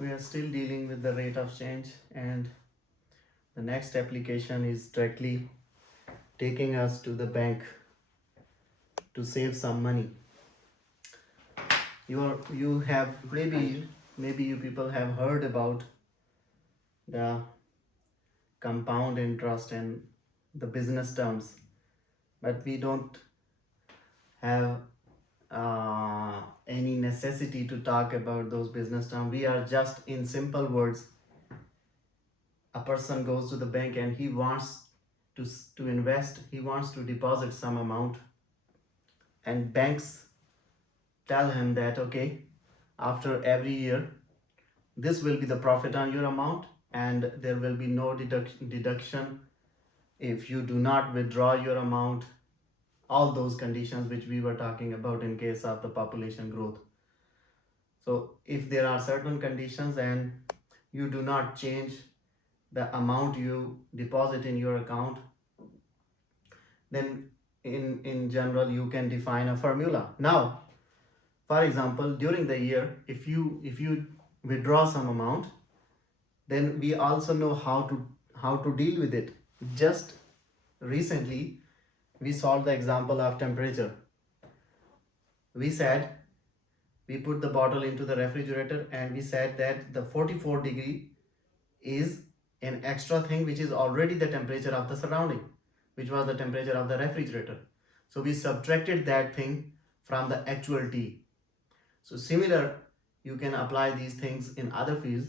we are still dealing with the rate of change, and the next application is directly taking us to the bank to save some money. You have maybe you people have heard about the compound interest and the business terms, but we don't have any necessity to talk about those business terms. We are just in simple words. A person goes to the bank and he wants to invest, he wants to deposit some amount, and banks tell him that okay, after every year this will be the profit on your amount, and there will be no deduction if you do not withdraw your amount, all those conditions which we were talking about in case of the population growth. So if there are certain conditions and you do not change the amount you deposit in your account, then in general you can define a formula. Now, for example, during the year, if you withdraw some amount, then we also know how to deal with it. Just recently we solved the example of temperature. We said, we put the bottle into the refrigerator and we said that the 44-degree is an extra thing which is already the temperature of the surrounding, which was the temperature of the refrigerator. So we subtracted that thing from the actual T. So similar, you can apply these things in other fields.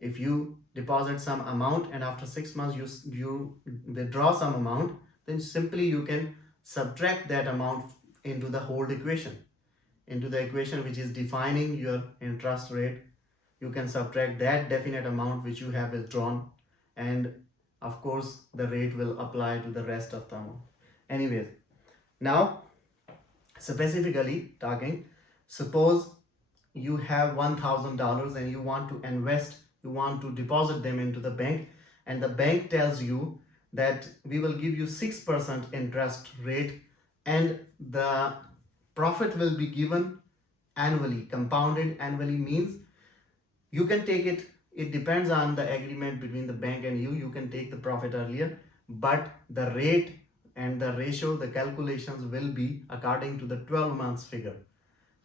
If you deposit some amount and after 6 months you withdraw some amount, then simply you can subtract that amount into the whole equation, into the equation which is defining your interest rate. You can subtract that definite amount which you have withdrawn, and of course the rate will apply to the rest of the amount. Anyways, now specifically talking, suppose you have $1,000 and you want to invest, you want to deposit them into the bank, and the bank tells you that we will give you 6% interest rate, and the profit will be given annually. Compounded annually means you can take it, it depends on the agreement between the bank and you can take the profit earlier, but the rate and the ratio, the calculations will be according to the 12 months figure.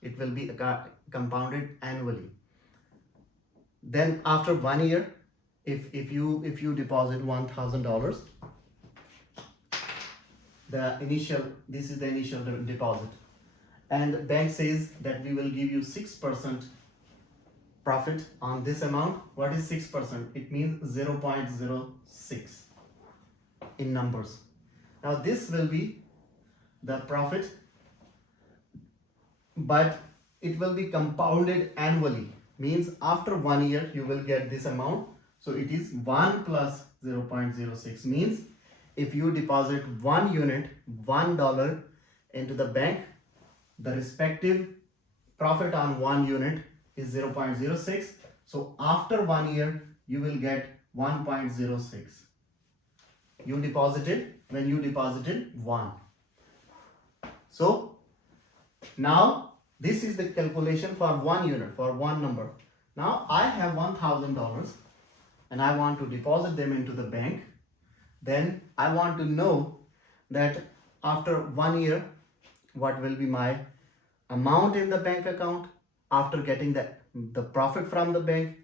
It will be compounded annually. Then after 1 year, if you deposit $1,000, this is the initial deposit, and the bank says that we will give you 6% profit on this amount. What is 6%? It means 0.06 in numbers. Now this will be the profit, but it will be compounded annually, means after 1 year you will get this amount. So it is 1 plus 0.06, means if you deposit 1 unit, $1 into the bank, the respective profit on 1 unit is 0.06. So after 1 year you will get 1.06. You deposited when you deposited 1. So now this is the calculation for 1 unit, for 1 number. Now I have $1,000 and I want to deposit them into the bank. Then I want to know that after 1 year what will be my amount in the bank account after getting the profit from the bank,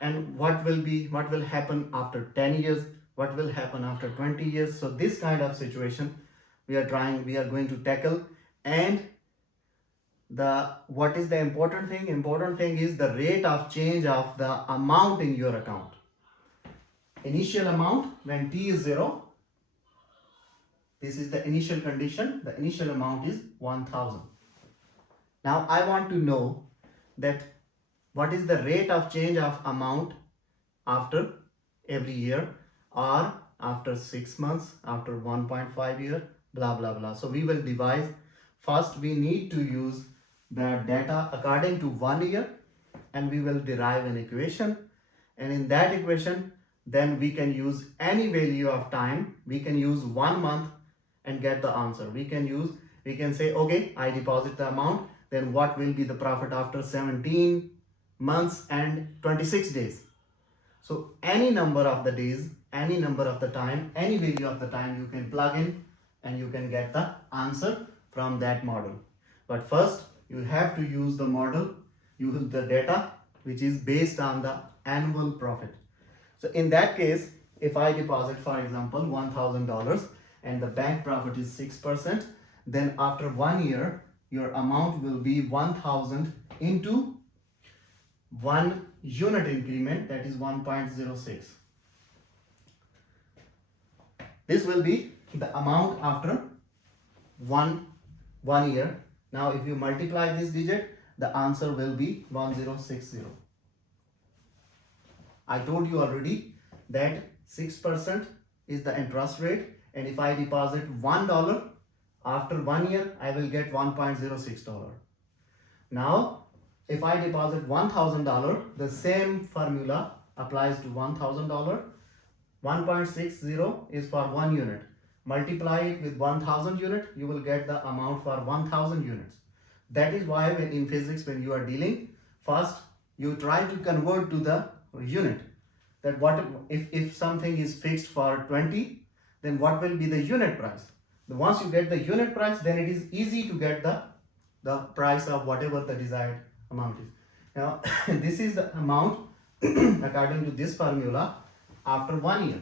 and what will happen after 10 years, what will happen after 20 years. So this kind of situation we are going to tackle. And what is the important thing? Important thing is the rate of change of the amount in your account. Initial amount when T is 0, this is the initial condition, the initial amount is 1,000. Now I want to know that what is the rate of change of amount after every year, or after 6 months, after 1.5 year, blah blah blah. So we will devise, first we need to use the data according to 1 year, and we will derive an equation, and in that equation then we can use any value of time. We can use 1 month and get the answer. We can say okay, I deposit the amount, then what will be the profit after 17 months and 26 days. So any number of the days, any number of the time, any value of the time you can plug in and you can get the answer from that model. But first you have to use the model, use the data which is based on the annual profit. So in that case, if I deposit, for example, $1,000 and the bank profit is 6%, then after 1 year, your amount will be 1,000 into 1 unit increment, that is 1.06. This will be the amount after one year. Now if you multiply this digit, the answer will be 1060. I told you already that 6% is the interest rate, and if I deposit $1, after 1 year I will get $1.06. Now if I deposit $1,000, the same formula applies to $1,000. 1.60 is for 1 unit. Multiply it with 1000 unit, you will get the amount for 1000 units. That is why when in physics, when you are dealing, first you try to convert to the unit. That what if something is fixed for 20, then what will be the unit price? Once you get the unit price, then it is easy to get the price of whatever the desired amount is. Now this is the amount according to this formula after 1 year.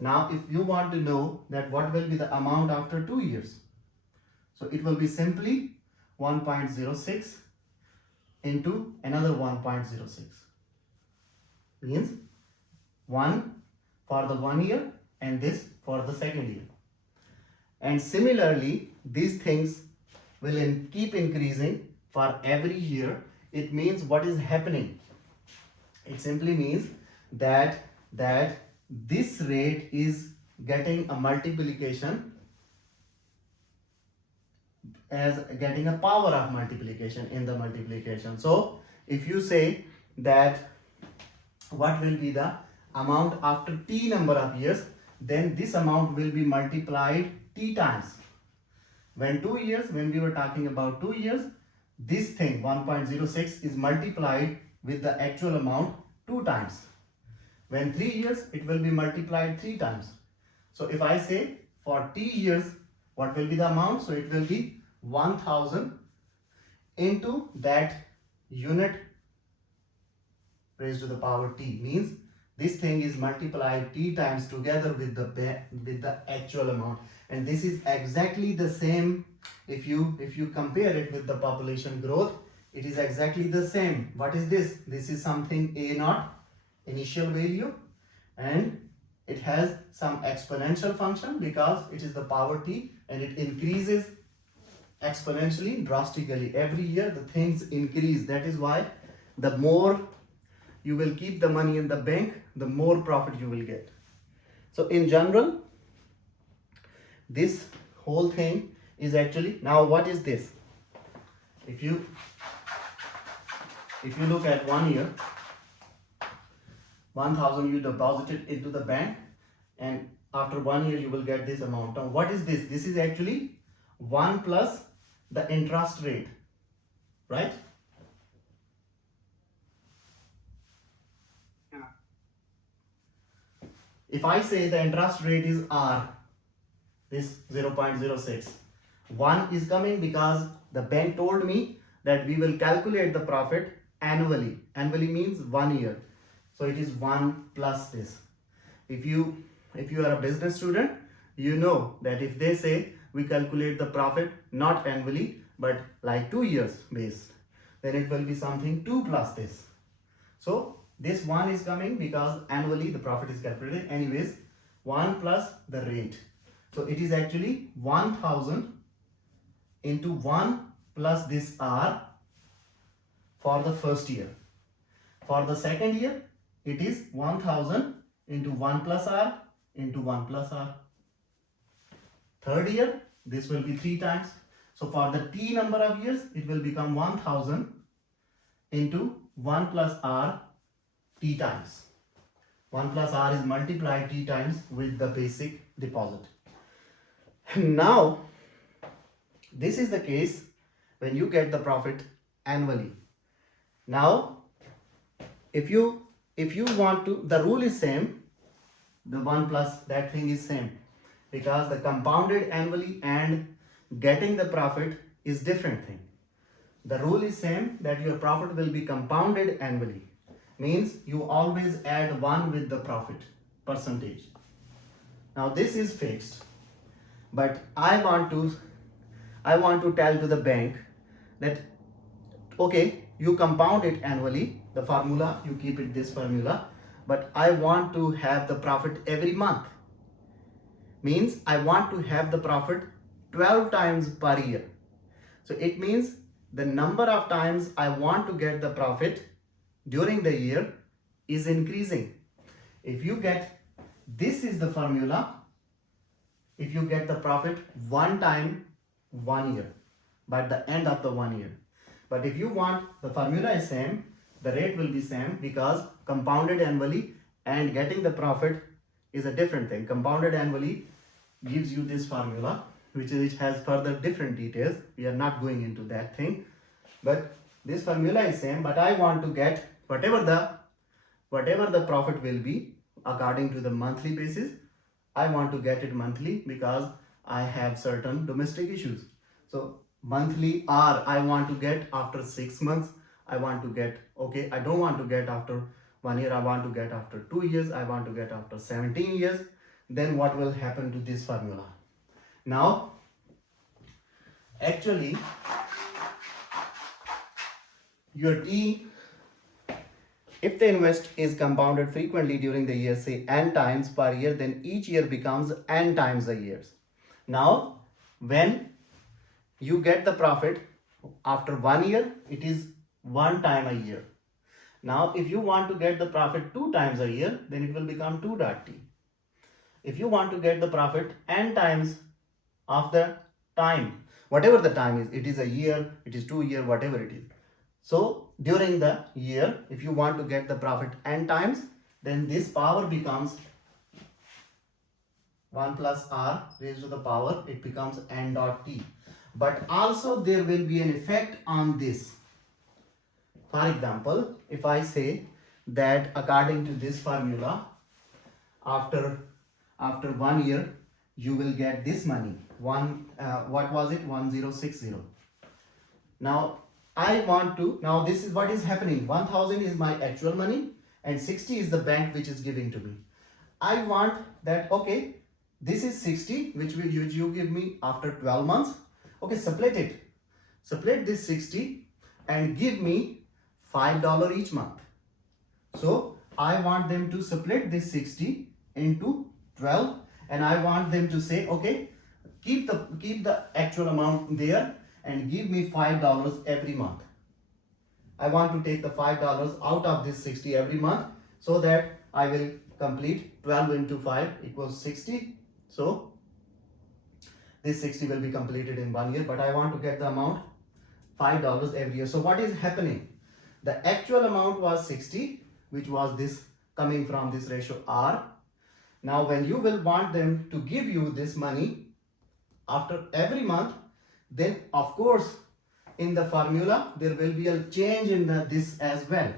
Now if you want to know that what will be the amount after 2 years, so it will be simply 1.06 into another 1.06, means 1 for the 1 year and this for the second year. And similarly, these things will keep increasing for every year. It means what is happening? It simply means that this rate is getting a multiplication, as getting a power of multiplication in the multiplication. So if you say that what will be the amount after t number of years, then this amount will be multiplied t times. When we were talking about 2 years, this thing 1.06 is multiplied with the actual amount 2 times. When 3 years, it will be multiplied 3 times. So if I say for t years, what will be the amount? So it will be 1000 into that unit raised to the power t, means this thing is multiplied t times together with the actual amount. And this is exactly the same. If you compare it with the population growth, it is exactly the same. What is this? This is something a naught, initial value, and it has some exponential function because it is the power t, and it increases exponentially, drastically. Every year the things increase. That is why the more you will keep the money in the bank, the more profit you will get. So in general, this whole thing is actually, now what is this? If you look at 1 year, 1000 you deposited into the bank, and after 1 year you will get this amount. Now what is this? This is actually 1 plus the interest rate, right? Yeah. If I say the interest rate is R, this 0.06, 1 is coming because the bank told me that we will calculate the profit annually. Annually means 1 year. So it is 1 plus this. If you are a business student, you know that if they say we calculate the profit not annually but like 2 years based, then it will be something 2 plus this. So this 1 is coming because annually the profit is calculated. Anyways, 1 plus the rate. So it is actually 1000 into 1 plus this R for the first year. For the second year, it is 1000 into 1 plus R into 1 plus R. Third year, this will be 3 times. So for the t number of years, it will become 1000 into 1 plus R t times. 1 plus R is multiplied t times with the basic deposit. Now, this is the case when you get the profit annually. Now, if you want to, the rule is same, the 1 plus that thing is same, because the compounded annually and getting the profit is different thing. The rule is same, that your profit will be compounded annually, means you always add 1 with the profit percentage. Now this is fixed, but I want to tell to the bank that okay, you compound it annually, the formula, you keep it this formula, but I want to have the profit every month. Means I want to have the profit 12 times per year. So it means the number of times I want to get the profit during the year is increasing. If you get, this is the formula, if you get the profit one time, 1 year, by the end of the 1 year. But if you want, the formula is same, the rate will be same, because compounded annually and getting the profit is a different thing. Compounded annually gives you this formula, which has further different details. We are not going into that thing, but this formula is same. But I want to get whatever the profit will be according to the monthly basis. I want to get it monthly because I have certain domestic issues. So monthly, or I want to get after 6 months. I want to get, okay, I don't want to get after 1 year, I want to get after 2 years, I want to get after 17 years. Then what will happen to this formula? Now actually your T, if the invest is compounded frequently during the year, say n times per year, then each year becomes n times the years. Now when you get the profit after 1 year, it is 1 time a year. Now if you want to get the profit 2 times a year, then it will become 2.t. If you want to get the profit n times of the time, whatever the time is, it is a year, it is 2 year, whatever it is. So during the year, if you want to get the profit n times, then this power becomes 1 plus r raised to the power, it becomes n dot t. But also there will be an effect on this. For example, if I say that according to this formula, after 1 year you will get this money, what was it, 1060. Now I want to, now this is what is happening, 1000 is my actual money and 60 is the bank which is giving to me. I want that, okay, this is 60 which you give me after 12 months. Okay, split this 60 and give me $5 each month. So I want them to split this 60 into 12, and I want them to say, okay, keep the actual amount there and give me $5 every month. I want to take the $5 out of this 60 every month, so that I will complete 12 into 5 equals 60. So this 60 will be completed in 1 year, but I want to get the amount $5 every year. So what is happening? The actual amount was 60, which was this coming from this ratio R. Now when you will want them to give you this money after every month, then of course in the formula there will be a change in this as well,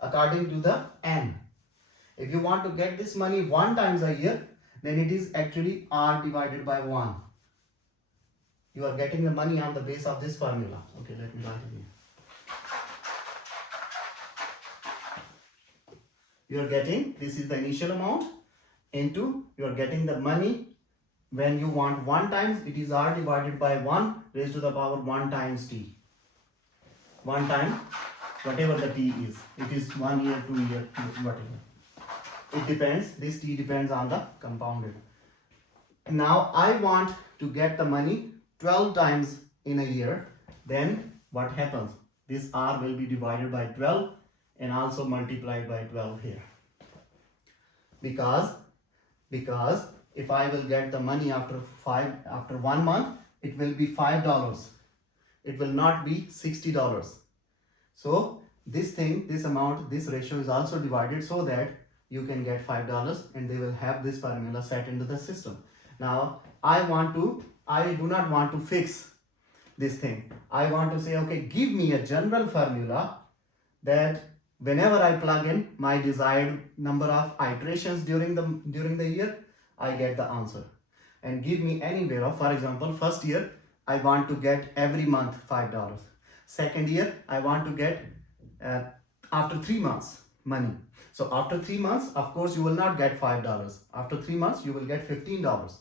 according to the n. If you want to get this money 1 times a year, then it is actually R divided by 1. You are getting the money on the base of this formula. Okay, let me write it here. You are getting, this is the initial amount, into, you are getting the money when you want 1 times, it is R divided by 1 raised to the power 1 times t. 1 time, whatever the t is. It is 1 year, 2 year, whatever. It depends, this t depends on the compounded. Now I want to get the money 12 times in a year. Then what happens? This R will be divided by 12 and also multiplied by 12 here. Because if I will get the money after 1 month, it will be $5. It will not be $60. So this amount, this ratio is also divided so that you can get $5 and they will have this formula set into the system. Now I do not want to fix this thing. I want to say, okay, give me a general formula that whenever I plug in my desired number of iterations during the year, I get the answer. And give me anywhere of, for example, first year I want to get every month $5. Second year I want to get uh, after 3 months money. So after 3 months, of course, you will not get $5. After 3 months, you will get $15.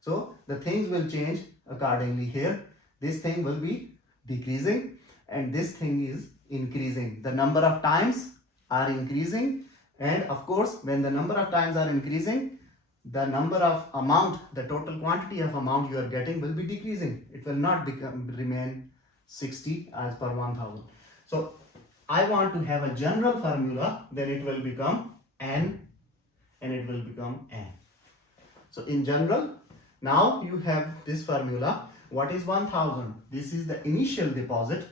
So the things will change accordingly here. This thing will be decreasing and this thing is increasing. The number of times are increasing, and of course, when the number of times are increasing, the number of amount, the total quantity of amount you are getting will be decreasing. It will not remain 60 as per 1000. So I want to have a general formula, then it will become n and it will become n. So in general, now you have this formula. What is 1000? This is the initial deposit.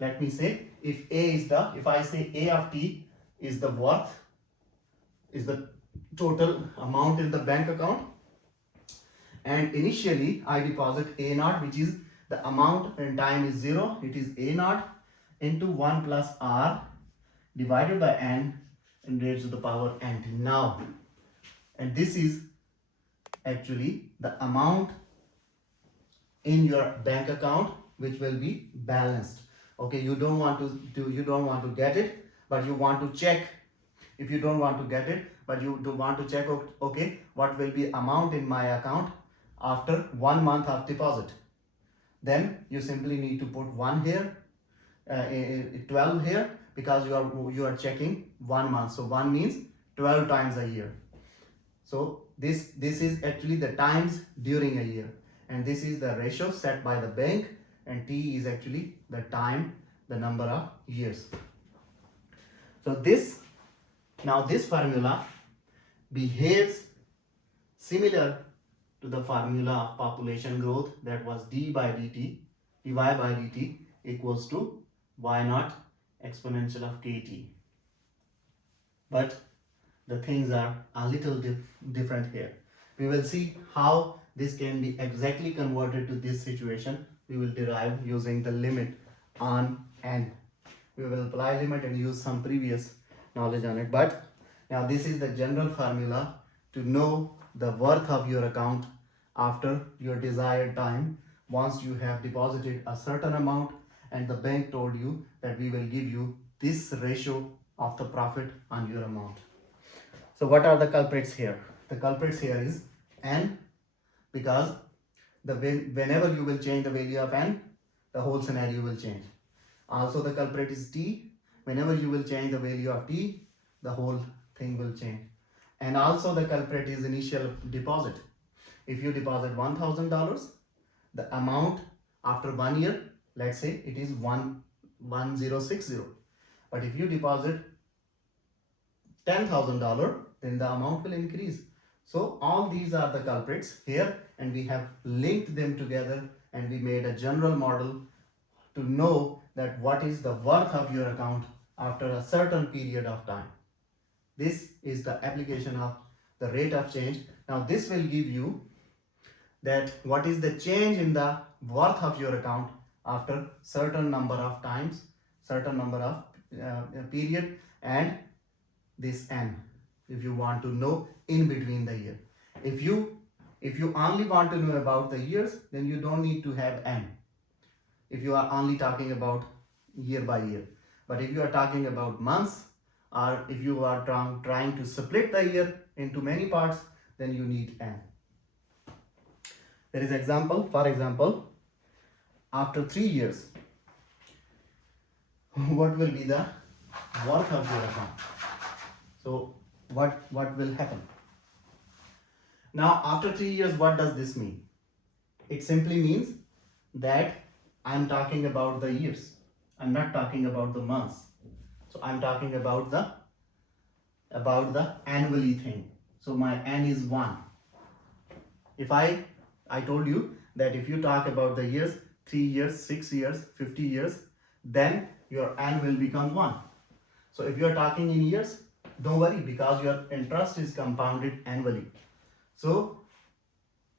Let me say, if I say A of t is the worth, is the total amount in the bank account, and initially I deposit A naught, which is the amount when time is 0, it is A naught into 1 plus R divided by n and raised to the power n now. And this is actually the amount in your bank account which will be balanced. Okay, you don't want to get it, but you want to check. If you don't want to get it, but you do want to check, okay, what will be amount in my account after 1 month of deposit, then you simply need to put 1 here, 12 here, because you are checking 1 month. So 1 means 12 times a year. So this is actually the times during a year, and this is the ratio set by the bank, and t is actually the time, the number of years. So this formula behaves similar to the formula of population growth, that was dy by dt equals to y naught exponential of kt. But the things are a little different here. We will see how this can be exactly converted to this situation. We will derive using the limit on n. We will apply limit and use some previous knowledge on it. But now this is the general formula to know the worth of your account after your desired time, once you have deposited a certain amount and the bank told you that we will give you this ratio of the profit on your amount. So what are the culprits here? The culprits here is n, because whenever you will change the value of n, the whole scenario will change. Also the culprit is t. Whenever you will change the value of t, the whole thing will change. And also the culprit is initial deposit. If you deposit $1,000, the amount after 1 year, let's say it is 1060. But if you deposit $10,000, then the amount will increase. So all these are the culprits here, and we have linked them together and we made a general model to know that what is the worth of your account after a certain period of time. This is the application of the rate of change. Now this will give you that what is the change in the worth of your account after certain number of times, certain number of period, and this n, if you want to know in between the year. If you only want to know about the years, then you don't need to have n, if you are only talking about year by year. But if you are talking about months, or if you are trying to split the year into many parts, then you need n. There is example, for example, after 3 years, what will be the worth of your account? So what will happen? Now after 3 years, what does this mean? It simply means that I'm talking about the years. I'm not talking about the months. So I'm talking about the annually thing. So my n is 1. If I told you that if you talk about the years, 3 years, 6 years, 50 years, then your n will become 1. So if you are talking in years, don't worry, because your interest is compounded annually. So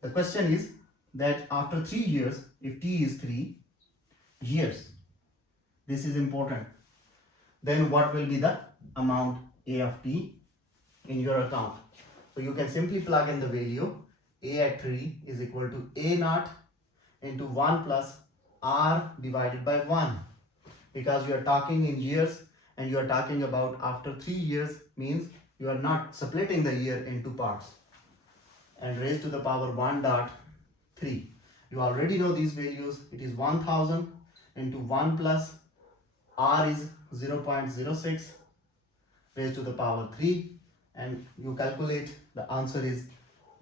the question is that after 3 years, if t is 3 years, this is important. then what will be the amount A of t in your account? So you can simply plug in the value. A at 3 is equal to A naught into 1 plus R divided by 1, because you are talking in years and you are talking about after 3 years, means you are not splitting the year into parts. And raised to the power 1 dot 3. You already know these values. It is 1000 into 1 plus R is 0.06 raised to the power 3, and you calculate, the answer is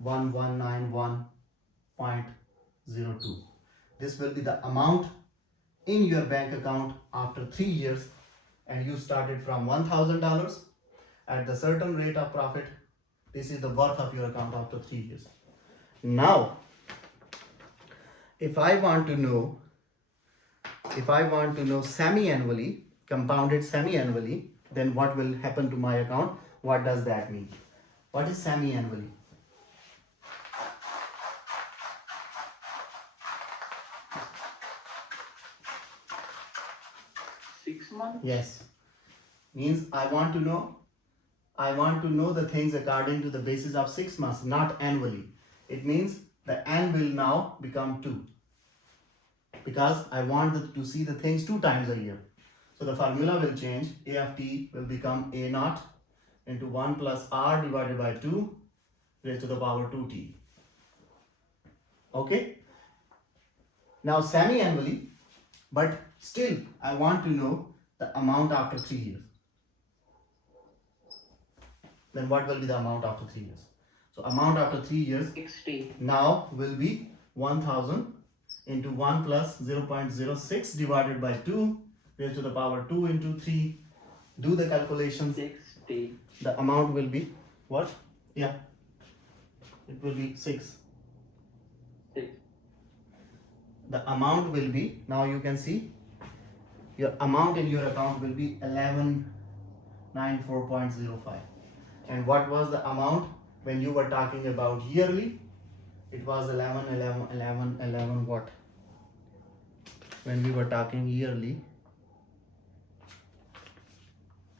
1191.02. This will be the amount in your bank account after 3 years, and you started from $1,000 at the certain rate of profit. This is the worth of your account after 3 years. Now, if I want to know semi-annually, compounded semi-annually, then what will happen to my account? What does that mean? What is semi-annually? Yes. Means I want to know the things according to the basis of 6 months, not annually. It means the n will now become 2, because I want to see the things 2 times a year. So the formula will change. A of t will become A naught into 1 plus R divided by 2 raised to the power 2t. Okay. Now semi-annually, but still I want to know the amount after 3 years. Then what will be the amount after 3 years? So amount after 3 years 60 now will be 1000 into 1 plus 0.06 divided by 2 raised to the power 2 into 3. Do the calculations. 60. The amount will be what? Yeah, it will be 6. 6. The amount will be, now you can see, your amount in your account will be 1194.05. And what was the amount when you were talking about yearly? It was 11 what? When we were talking yearly,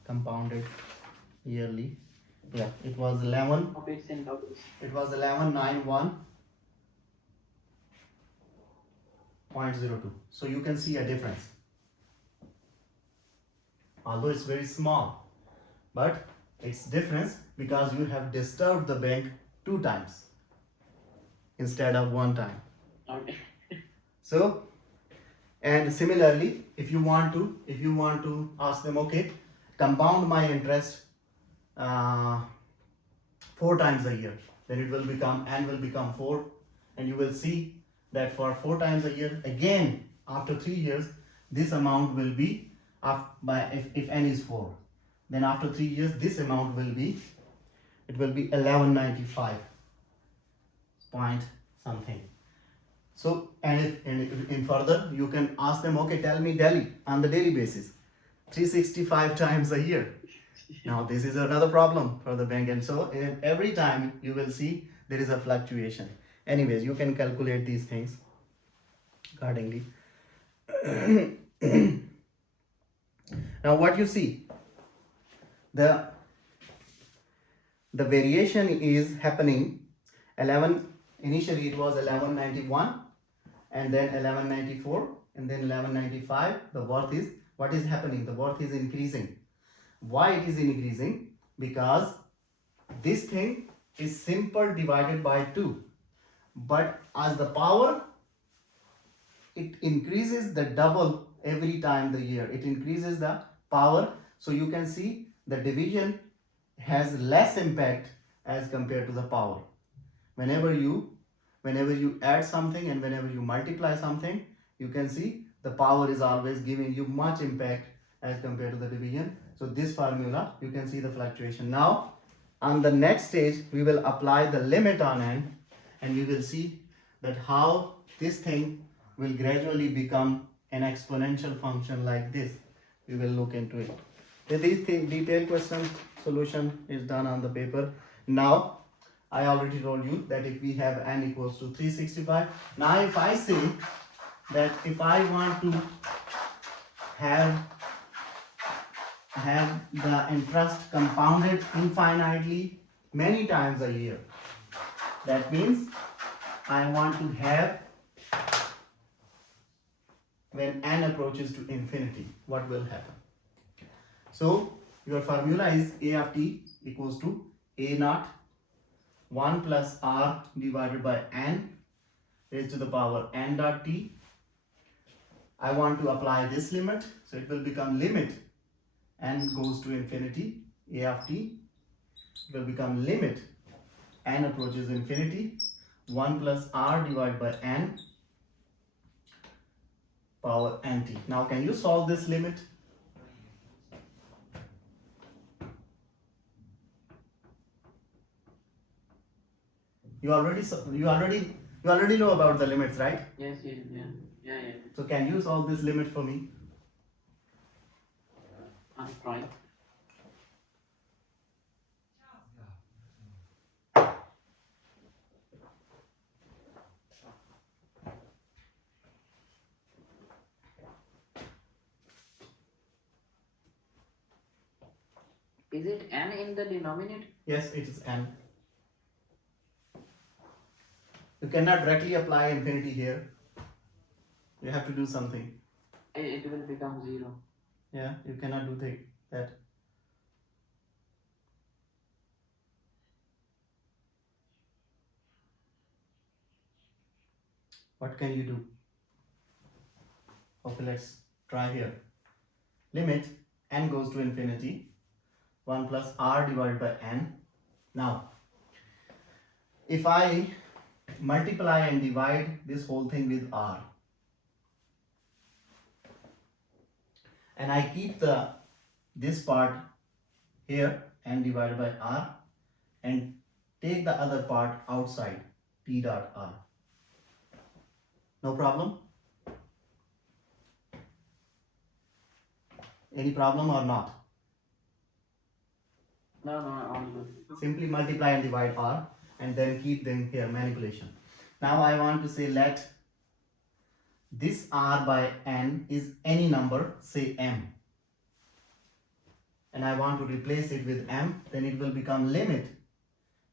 compounded yearly, yeah, it was 1191.02. So you can see a difference. Although it's very small, but it's difference because you have disturbed the bank 2 times instead of 1 time. Okay. So, and similarly, if you want to ask them, okay, compound my interest 4 times a year, then it will become, n will become 4, and you will see that for 4 times a year, again after 3 years, this amount will be if n is 4, then after 3 years this amount will be, it will be 1195 point something. So, and if in further you can ask them, okay, tell me daily, on the daily basis, 365 times a year. Now this is another problem for the bank, and so every time you will see there is a fluctuation. Anyways, you can calculate these things accordingly. Now what you see, the variation is happening. 11 initially it was 1191, and then 1194, and then 1195. The worth is, what is happening? The worth is increasing. Why it is increasing? Because this thing is simple divided by 2, but as the power, it increases the double every time the year. It increases the power. So you can see the division has less impact as compared to the power. Whenever you add something and whenever you multiply something, you can see the power is always giving you much impact as compared to the division. So this formula, you can see the fluctuation. Now on the next stage, we will apply the limit on n, and we will see that how this thing will gradually become an exponential function like this. We will look into it. This detailed question solution is done on the paper. Now I already told you that if we have n equals to 365, now if I say that if I want to have have the interest compounded infinitely many times a year. That means I want to have when n approaches to infinity, what will happen? So your formula is a of t equals to a naught 1 plus r divided by n raised to the power n dot t. I want to apply this limit, so it will become limit n goes to infinity a of t will become limit n approaches infinity 1 plus r divided by n power nt. Now can you solve this limit? You already know about the limits, right? Yes, yeah. So can you solve this limit for me? I'm trying. Is it n in the denominator? Yes, it is n. You cannot directly apply infinity here. You have to do something. It will become 0. Yeah, you cannot do that. What can you do? Okay, let's try here. Limit n goes to infinity 1 plus r divided by n. Now, if I multiply and divide this whole thing with r, and I keep this part here n divided by r and take the other part outside t dot r, no problem? Any problem or not? No, all good. Simply multiply and divide r and then keep them here, manipulation. Now I want to say let this r by n is any number, say m, and I want to replace it with m, then it will become limit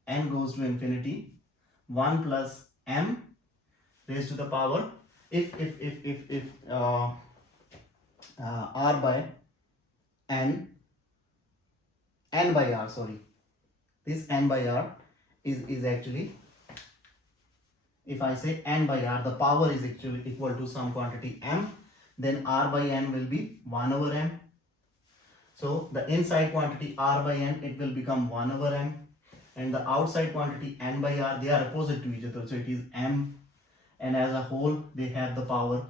n goes to infinity 1 plus m raised to the power, if r by n by r, sorry, this n by r is actually, if I say n by r, the power is actually equal to some quantity m, then r by n will be 1 over m. So the inside quantity r by n, it will become 1 over m, and the outside quantity n by r, they are opposite to each other, so it is m, and as a whole they have the power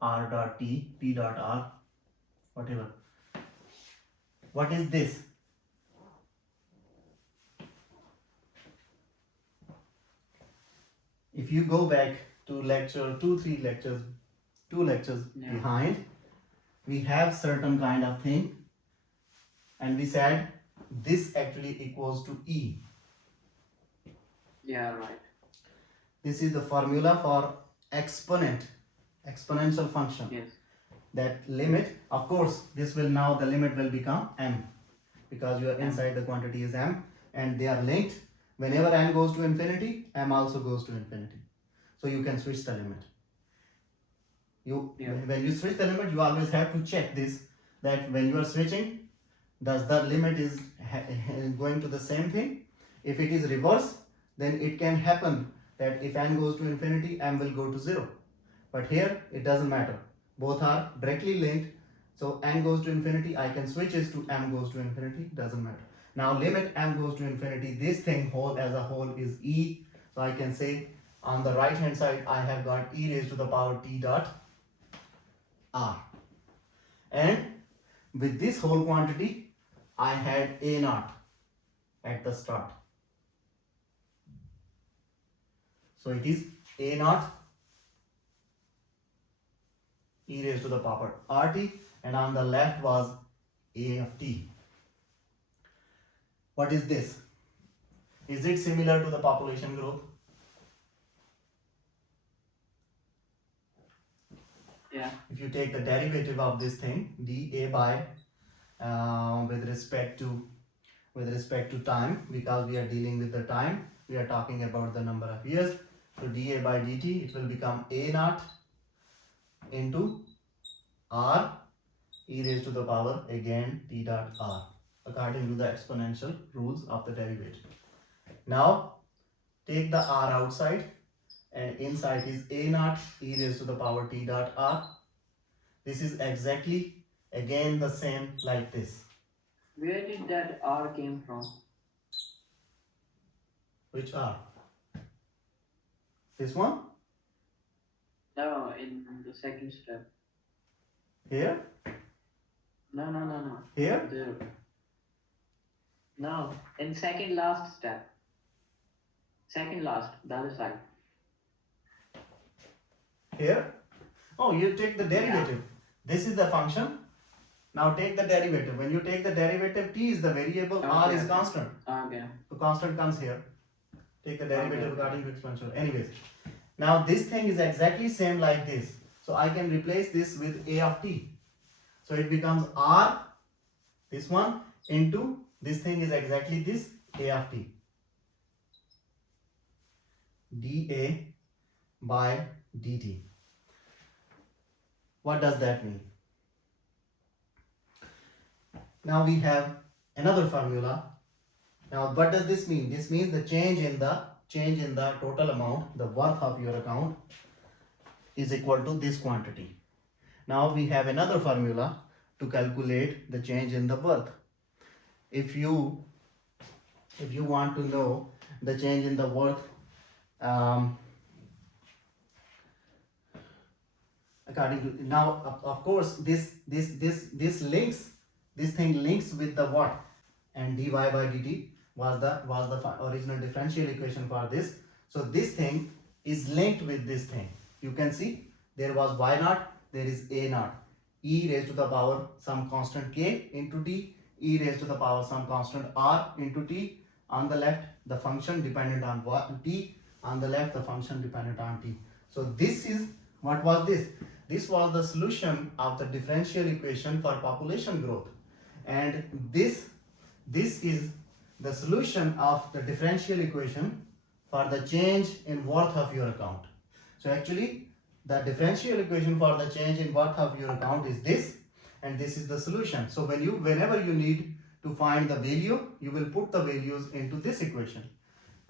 r dot t, t dot r, whatever. What is this? If you go back to lecture 2 lectures Yeah. behind, we have certain kind of thing, and we said this actually equals to e. Yeah, right. This is the formula for exponential function. Yes. That limit, of course, this will now, the limit will become m, because you are inside the quantity is m, and they are linked. Whenever n goes to infinity, m also goes to infinity. So you can switch the limit. When you switch the limit, you always have to check this, that when you are switching, does the limit is going to the same thing? If it is reverse, then it can happen that if n goes to infinity, m will go to 0. But here it doesn't matter. Both are directly linked. So n goes to infinity, I can switch it to m goes to infinity, doesn't matter. Now limit m goes to infinity, this thing whole as a whole is e. So I can say on the right hand side, I have got e raised to the power t dot r. And with this whole quantity, I had a naught at the start. So it is a naught e raised to the power rt, and on the left was a of t. What is this? Is it similar to the population growth? Yeah. If you take the derivative of this thing, dA by with respect to time, because we are dealing with the time, we are talking about the number of years. So dA by dt, it will become a naught into r e raised to the power again t dot r, according to the exponential rules of the derivative. Now take the r outside, and inside is a naught e raised to the power t dot r. This is exactly again the same like this. Where did that R came from? Which r? This one? No, in the second step. Here? No. Here? There. No, in second last step. Second last, the other side. Here? Oh, you take the derivative. This is the function. Now take the derivative. When you take the derivative, t is the variable, r is Okay. constant. Okay. So constant comes here. Take the derivative Okay. according to exponential. Anyways, now this thing is exactly same like this. So I can replace this with a of t. So it becomes r, this one, into this thing is exactly this, a of t. dA by dt. What does that mean? Now we have another formula. Now what does this mean? This means the change in the total amount, the worth of your account, is equal to this quantity. Now we have another formula to calculate the change in the worth. If you want to know the change in the worth, according to, now of course this links, this thing links with the what, and dy by dt was the original differential equation for this. So this thing is linked with this thing. You can see there was y naught, there is a naught, e raised to the power some constant k into t, e raised to the power some constant r into t. On the left the function dependent on what, t, on the left the function dependent on t. So this is, what was this? This was the solution of the differential equation for population growth, and this is the solution of the differential equation for the change in worth of your account. So actually the differential equation for the change in worth of your account is this, and this is the solution. So whenever you need to find the value, you will put the values into this equation,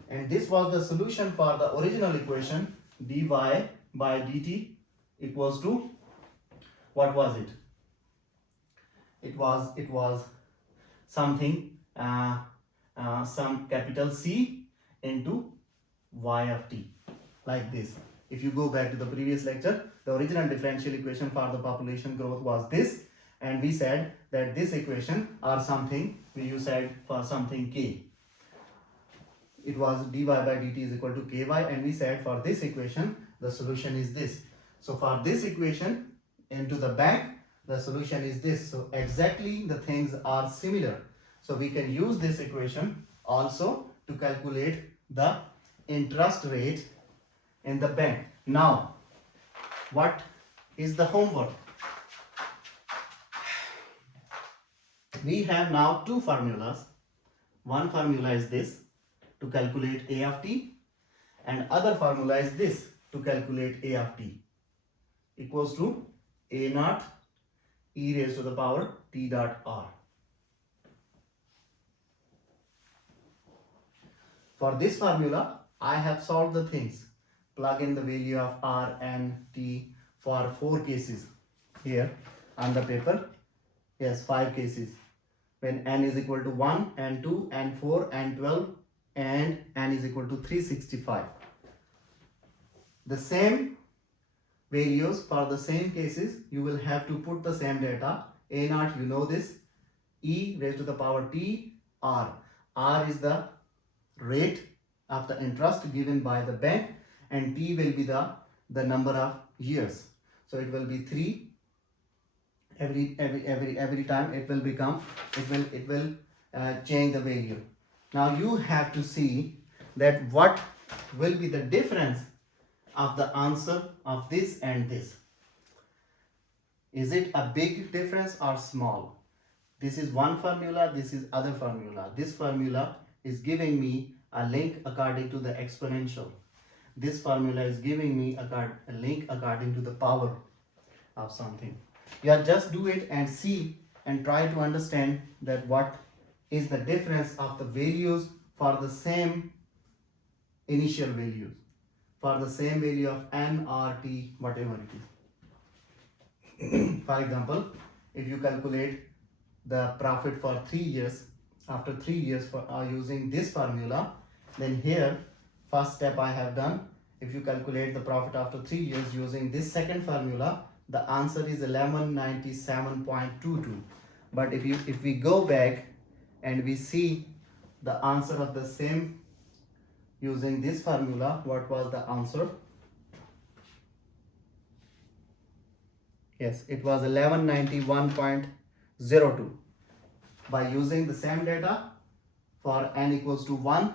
and this was the solution for the original equation, dy by dt equals to, what was it? It was something, some capital C into y of t, like this. If you go back to the previous lecture, the original differential equation for the population growth was this, and we said that this equation or something, you said for something k, it was dy by dt is equal to ky, and we said for this equation the solution is this. So for this equation into the bank, the solution is this. So exactly the things are similar. So we can use this equation also to calculate the interest rate in the bank. Now, what is the homework? We have now two formulas. One formula is this to calculate a of t, and other formula is this to calculate a of t, equals to a naught e raised to the power t dot r. For this formula, I have solved the things. Plug in the value of r and t for 4 cases here on the paper. Yes, 5 cases. When n is equal to 1 and 2 and 4 and 12 and n is equal to 365. The same values for the same cases, you will have to put the same data. A naught, you know this, e raised to the power t, r. R is the rate of the interest given by the bank, and t will be the number of years. So it will be 3. Every time it will become, it will change the value. Now you have to see that what will be the difference of the answer of this and this. Is it a big difference or small? This is one formula, this is other formula. This formula is giving me a link according to the exponential. This formula is giving me a link according to the power of something. Yeah, just do it and see and try to understand that what is the difference of the values for the same initial values, for the same value of n or t, whatever it is. For example, if you calculate the profit for 3 years, after 3 years for using this formula, then here first step I have done. If you calculate the profit after 3 years using this second formula, the answer is 1197.22. But if we go back and we see the answer of the same using this formula, what was the answer? Yes, it was 1191.02. By using the same data for n equals to 1,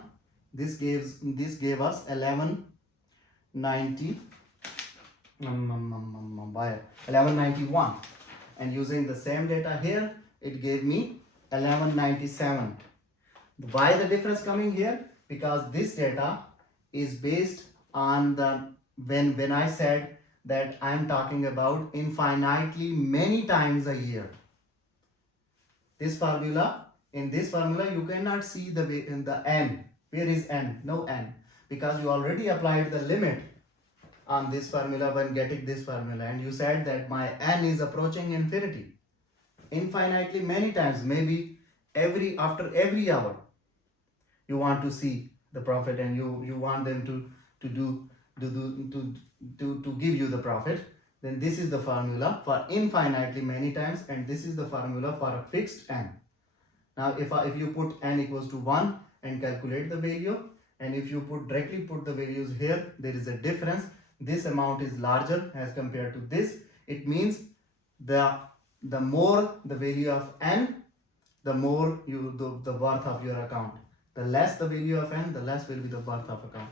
this gave us 1191, and using the same data here, it gave me 1197. Why the difference coming here? Because this data is based on the when I said that I am talking about infinitely many times a year. This formula, in this formula you cannot see the n. Where is n? No n, because you already applied the limit on this formula when getting this formula, and you said that my n is approaching infinity, infinitely many times, maybe after every hour you want to see the profit, and you want them to give you the profit. Then this is the formula for infinitely many times, and this is the formula for a fixed n. Now if you put n equals to 1 and calculate the value, and if you directly put the values here, there is a difference. This amount is larger as compared to this. It means the more the value of n, the more the worth of your account. The less the value of n, the less will be the worth of account.